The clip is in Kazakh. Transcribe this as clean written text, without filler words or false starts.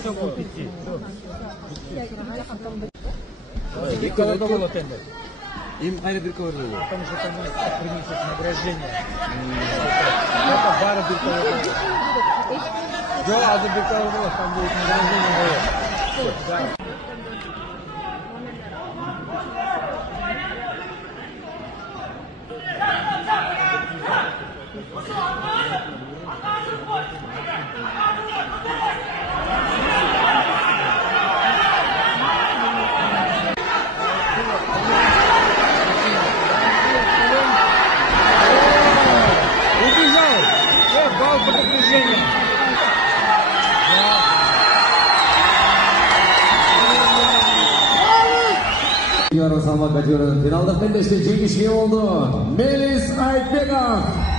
Все будет идти. Им айры бирковер болду. Потому что там принесет награждение. Это бары бирковер. Жо, азыр бирковер болот, там будет награждение. Salma kategorisining finalda bellashish jengishga oldi. Melis Aytbekov.